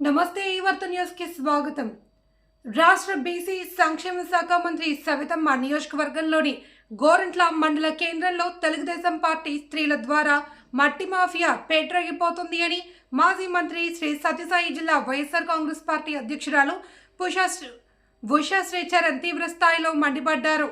నమస్తే ఈ వార్త స్వాగతం. రాష్ట్ర బీసీ సంక్షేమ శాఖ మంత్రి సవితమ్మ నియోజకవర్గంలోని గోరంట్ల మండల కేంద్రంలో తెలుగుదేశం పార్టీ స్త్రీల ద్వారా మట్టి మాఫియా పేట్రగిపోతుంది అని మాజీ మంత్రి శ్రీ సత్యసాయి జిల్లా వైఎస్ఆర్ కాంగ్రెస్ పార్టీ అధ్యక్షురాలు పుషా ఉషా శ్రీచరణ్ తీవ్ర స్థాయిలో మండిపడ్డారు.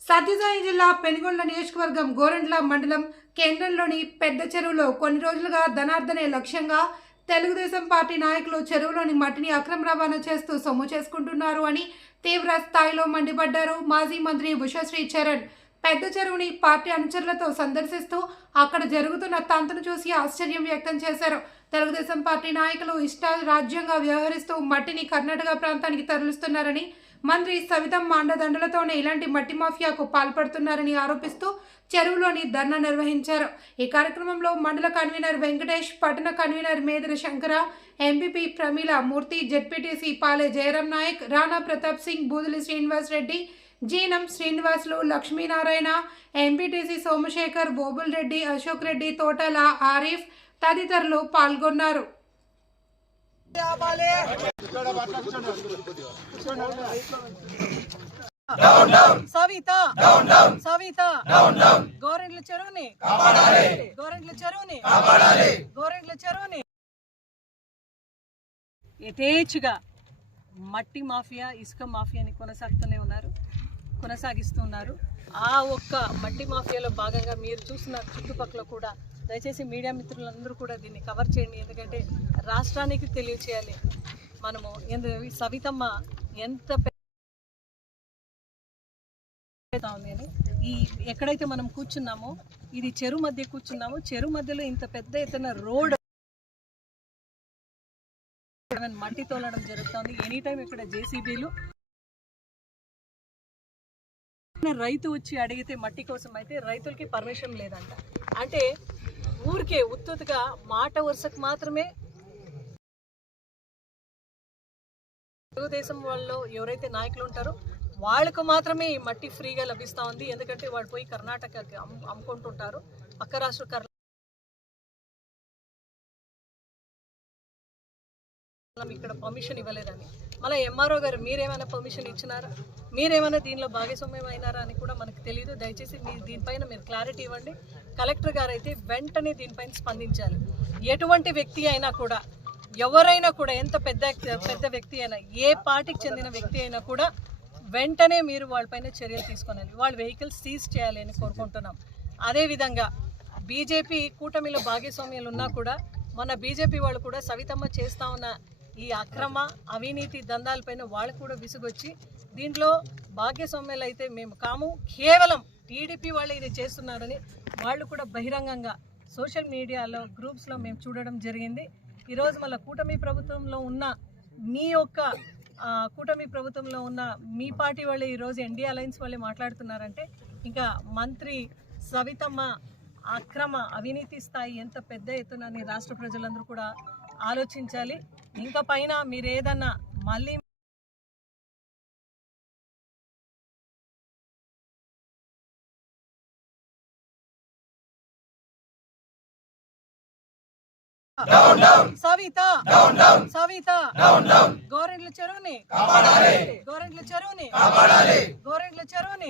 సత్యసాయి జిల్లా పెనుగొండ నియోజకవర్గం గోరంట్ల మండలం కేంద్రంలోని పెద్ద చెరువులో కొన్ని రోజులుగా ధనార్దనే లక్ష్యంగా తెలుగుదేశం పార్టీ నాయకులు చెరువులోని మట్టిని అక్రమ రవాణా చేస్తూ సొమ్ము చేసుకుంటున్నారు అని తీవ్ర స్థాయిలో మండిపడ్డారు మాజీ మంత్రి ఉషశ్రీ చరణ్. పెద్ద చెరువుని పార్టీ అనుచరులతో సందర్శిస్తూ అక్కడ జరుగుతున్న తంతును చూసి ఆశ్చర్యం వ్యక్తం చేశారు. తెలుగుదేశం పార్టీ నాయకులు ఇష్ట రాజ్యంగా వ్యవహరిస్తూ మట్టిని కర్ణాటక ప్రాంతానికి తరలిస్తున్నారని మంత్రి సవితమ్మ అండదండలతోనే ఇలాంటి మట్టి మాఫియాకు పాల్పడుతున్నారని ఆరోపిస్తూ చెరువులోని ధర్నా నిర్వహించారు. ఈ కార్యక్రమంలో మండల కన్వీనర్ వెంకటేష్ పట్టణ convener Medara Shankara MPP Pramila Murthy ZPTC Pale Jayaram Nayak Rana Pratap Singh Buduli Srinivas Reddy Jeenam Srinivasulu Lakshminarayana MPTC Somashekar Bobul Reddy Ashok Reddy Thotala Arif తదితరులు పాల్గొన్నారు. సవిత. సవిత. గోరెంట్ల చెరువుని. గోరెంట్ల చెరువుని. గోరెంట్ల చెరువుని. యథేచ్ఛగా మట్టి మాఫియా ఇసుక మాఫియాని కొనసాగుతూనే ఉన్నారు. కొనసాగిస్తున్నారు. ఆ ఒక్క మట్టి మాఫియాలో భాగంగా మీరు చూసిన చుట్టుపక్కల కూడా దయచేసి మీడియా మిత్రులందరూ కూడా దీన్ని కవర్ చేయండి. ఎందుకంటే రాష్ట్రానికి తెలియచేయాలి. మనము ఎందు సవితమ్మ ఎంత ఉంది ఈ ఎక్కడైతే మనం కూర్చున్నామో ఇది చెరువు మధ్య కూర్చున్నామో చెరువు మధ్యలో ఇంత పెద్ద ఎత్తున రోడ్ మట్టి తోలడం జరుగుతుంది. ఎనీ టైం ఇక్కడ జేసీబీలు రైతు వచ్చి అడిగితే మట్టి కోసం అయితే రైతులకి పర్మిషన్ లేదంట. అంటే ఊరికే ఉత్తుగా మాట వరుసకు మాత్రమే తెలుగుదేశం వాళ్ళు ఎవరైతే నాయకులు ఉంటారో వాళ్ళకు మాత్రమే ఈ మట్టి ఫ్రీగా లభిస్తూ ఉంది. ఎందుకంటే వాళ్ళు పోయి కర్ణాటకకి అమ్ముకుంటుంటారు. పక్క రాష్ట్ర మాత్రం ఇక్కడ పర్మిషన్ ఇవ్వలేదని. మళ్ళీ ఎంఆర్ఓ గారు మీరేమైనా పర్మిషన్ ఇచ్చినారా? మీరేమైనా దీనిలో భాగస్వామ్యం అయినారా అని కూడా మనకు తెలియదు దయచేసి మీ దీనిపైన మీరు క్లారిటీ ఇవ్వండి. కలెక్టర్ గారు అయితే వెంటనే దీనిపైన స్పందించాలి. ఎటువంటి వ్యక్తి అయినా కూడా ఎవరైనా కూడా ఎంత పెద్ద పెద్ద వ్యక్తి అయినా ఏ పార్టీకి చెందిన వ్యక్తి అయినా కూడా వెంటనే మీరు వాళ్ళపైన చర్యలు తీసుకోవాలి వాళ్ళ వెహికల్స్ సీజ్ చేయాలి అని కోరుకుంటున్నాం. అదేవిధంగా బీజేపీ కూటమిలో భాగస్వామ్యాలు ఉన్నా కూడా మన బీజేపీ వాళ్ళు కూడా సవితమ్మ చేస్తా ఉన్న ఈ అక్రమ అవినీతి దందాలపైన వాళ్ళు కూడా విసుగొచ్చి దీంట్లో భాగ్యస్వామ్యాలు అయితే మేము కాము. కేవలం టీడీపీ వాళ్ళు ఇది చేస్తున్నారని వాళ్ళు కూడా బహిరంగంగా సోషల్ మీడియాలో గ్రూప్స్లో మేము చూడడం జరిగింది. ఈరోజు మళ్ళీ కూటమి ప్రభుత్వంలో ఉన్న మీ యొక్క కూటమి ప్రభుత్వంలో ఉన్న మీ పార్టీ వాళ్ళే ఈరోజు ఎన్డీ అలయన్స్ వాళ్ళే మాట్లాడుతున్నారంటే ఇంకా మంత్రి సవితమ్మ అక్రమ అవినీతి స్థాయి ఎంత పెద్ద ఎత్తున రాష్ట్ర ప్రజలందరూ కూడా ఆలోచించాలి. ఇంకా పైన మీరు ఏదన్నా మళ్ళీ సవిత. సవిత. గోరెంట్ల చెరువుని. గోరెంట్ల చెరువుని. గోరెంట్ల చెరువుని.